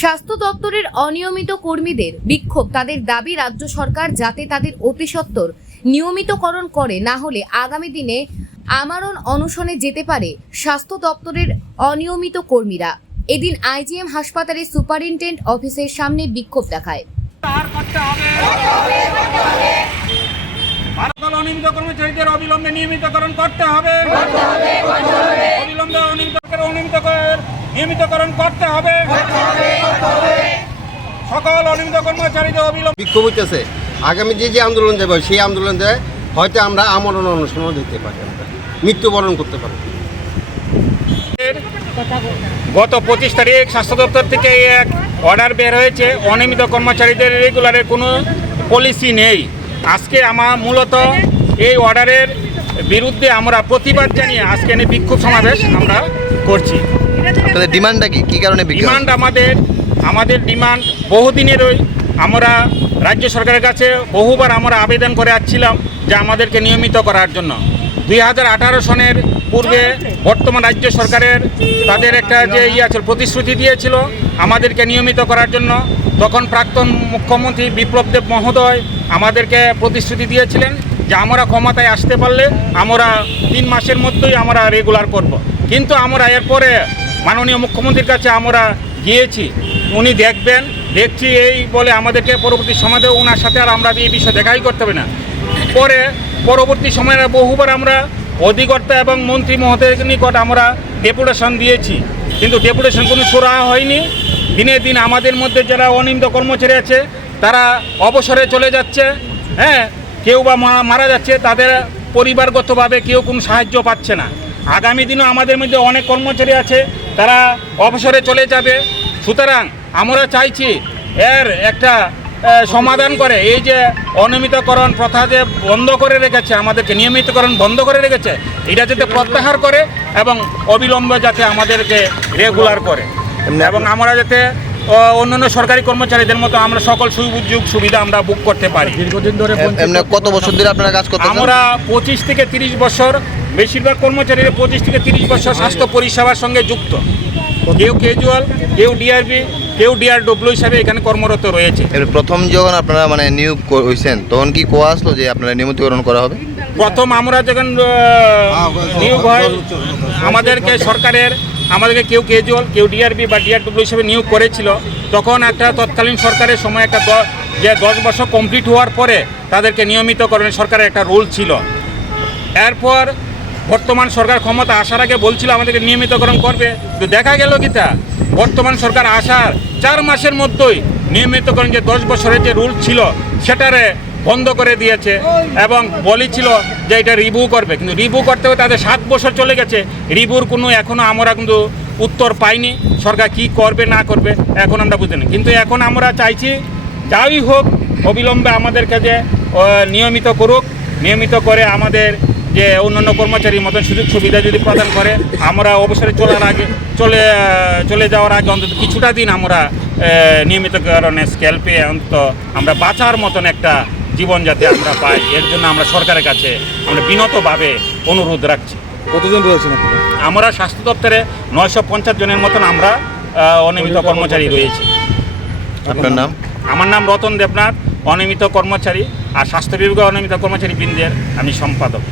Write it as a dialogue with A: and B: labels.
A: স্বাস্থ্য দপ্তরের অনিয়মিত কর্মীদের বিক্ষোভ। তাদের দাবি, রাজ্য সরকার যাতে তাদের অতি সত্বর নিয়মিতকরণ করে, না হলে আগামী দিনে আমারণ অনশনে যেতে পারে স্বাস্থ্য দপ্তরের অনিয়মিত কর্মীরা। এদিন আইজিএম হাসপাতালে সুপারিনটেন্ডেন্ট অফিসের সামনে বিক্ষোভ দেখায়।
B: ভারতল অনিয়মিত কর্মচারীদের অবিলম্বে নিয়মিতকরণ করতে হবে। অবিলম্বে অনিয়মিত অনিয়মিত নিয়মিতকরণ করতে হবে। সকল অনিয়মিত কর্মচারীদের অবিলম্বে
C: বিক্ষোভ হইতেছে। আগামী যে যে আন্দোলন যাবে সেই আন্দোলন যায় হয়তো আমরা আমরণ অনশনও দিতে পারি। মৃত্যুবরণ করতে পারি।
B: গত পঁচিশ তারিখ স্বাস্থ্য দপ্তর থেকে এক অর্ডার বের হয়েছে। অনিয়মিত কর্মচারীদের রেগুলারের কোনো পলিসি নেই। আজকে আমার মূলত এই অর্ডারের বিরুদ্ধে আমরা প্রতিবাদ জানিয়ে আজকে এনে বিক্ষোভ সমাবেশ আমরা করছি।
D: আপনাদের ডিমান্ডটা কি? কি কারণে
B: ডিমান্ড আমাদের আমাদের ডিমান্ড বহুদিনেরই আমরা রাজ্য সরকারের কাছে বহুবার আমরা আবেদন করে আসছিলাম যে আমাদেরকে নিয়মিত করার জন্য। দুই হাজার আঠারো সনের পূর্বে বর্তমান রাজ্য সরকারের তাদের একটা যে ইয়ে আছে প্রতিশ্রুতি দিয়েছিল আমাদেরকে নিয়মিত করার জন্য। তখন প্রাক্তন মুখ্যমন্ত্রী বিপ্লব দেব মহোদয় আমাদেরকে প্রতিশ্রুতি দিয়েছিলেন যে আমরা ক্ষমতায় আসতে পারলে আমরা তিন মাসের মধ্যেই আমরা রেগুলার করব। কিন্তু আমরা এরপরে মাননীয় মুখ্যমন্ত্রীর কাছে আমরা গিয়েছি। উনি দেখবেন, দেখছি এই বলে আমাদেরকে পরবর্তী সময়তে ওনার সাথে আর আমরা এই বিষয়ে দেখাই করতে হবে না। পরে পরবর্তী সময়ে বহুবার আমরা অধিকর্তা এবং মন্ত্রী মহোদয়ের নিকট আমরা ডেপুটেশন দিয়েছি। কিন্তু ডেপুটেশন কোনো সুরাহা হয়নি। দিনে দিন আমাদের মধ্যে যারা অনিয়মিত কর্মচারী আছে তারা অবসরে চলে যাচ্ছে হ্যাঁ? কেউ বা মারা যাচ্ছে তাদের পরিবারগতভাবে কেউ কোনো সাহায্য পাচ্ছে না। আগামী দিনও আমাদের মধ্যে অনেক কর্মচারী আছে তারা অবসরে চলে যাবে। সুতরাং আমরা চাইছি এর একটা সমাধান করে। এই যে অনিয়মিতকরণ প্রথা যে বন্ধ করে রেখেছে আমাদেরকে নিয়মিতকরণ বন্ধ করে রেখেছে এটা যাতে প্রত্যাহার করে এবং অবিলম্বে যাতে আমাদেরকে রেগুলার করে। এবং আমরা যাতে অন্যান্য সরকারি কর্মচারীদের মতো আমরা সকল সুযোগ সুবিধা আমরা বুক করতে পারি।
D: এমনি কত বছর ধরে আপনারা কাজ করতেছেন?
B: আমরা পঁচিশ থেকে তিরিশ বছর বেশিরভাগ কর্মচারীরা পঁচিশ থেকে তিরিশ বছর স্বাস্থ্য পরিষেবার সঙ্গে যুক্ত। কেউ ক্যাজুয়াল কেউ ডিআরবি কেউ ডিআরডব্লিউ হিসাবে এখানে কর্মরত রয়েছে।
D: এবার প্রথম যখন আপনারা মানে নিয়োগ হইছেন তখন কি কোয়া আসলো যে আপনারা নিয়মিতকরণ করা হবে?
B: প্রথম আমরা যখন নিয়োগ হয় আমাদেরকে সরকারের আমাদেরকে কেউ কেজুয়াল কেউ ডিআরবি বা ডিআরডব্লিউ হিসেবে নিয়োগ করেছিল, তখন একটা তৎকালীন সরকারের সময় একটা যে দশ বছর কমপ্লিট হওয়ার পরে তাদেরকে নিয়মিতকরণের সরকারের একটা রুল ছিল। এরপর বর্তমান সরকার ক্ষমতা আসার আগে বলছিল আমাদেরকে নিয়মিতকরণ করবে। তো দেখা গেল কি তা? বর্তমান সরকার আসার চার মাসের মধ্যেই নিয়মিতকরণ যে দশ বছরের যে রুল ছিল, সেটারে বন্ধ করে দিয়েছে এবং বলেছিল যে এটা রিভিউ করবে। কিন্তু রিভিউ করতে হবে তাদের সাত বছর চলে গেছে। রিভিউর কোনো এখনও আমরা কিন্তু উত্তর পাইনি। সরকার কি করবে, না করবে, এখন আমরা বুঝতে নেই কিন্তু এখন আমরা চাইছি, যাই হোক, অবিলম্বে আমাদেরকে যে নিয়মিত করুক, নিয়মিত করে আমাদের যে অন্যান্য কর্মচারীর মতন সুযোগ সুবিধা যদি প্রদান করে, আমরা অবসরে চলার আগে, চলে চলে যাওয়ার আগে অন্তত কিছুটা দিন আমরা নিয়মিত কারণে স্কেল পেয়ে অন্তত আমরা বাঁচার মতন একটা জীবন যাতে আমরা পাই এর জন্য আমরা সরকারের কাছে আমরা বিনতভাবে অনুরোধ রাখছি।
E: কতজন রয়েছেন
B: আমরা স্বাস্থ্য দপ্তরে নয়শো পঞ্চাশ জনের মতন আমরা অনিয়মিত কর্মচারী। রয়েছি।
D: আপনার নাম?
B: আমার নাম রতন দেবনাথ অনিয়মিত কর্মচারী আর স্বাস্থ্য বিভাগের অনিয়মিত কর্মচারী বৃন্দের আমি সম্পাদক।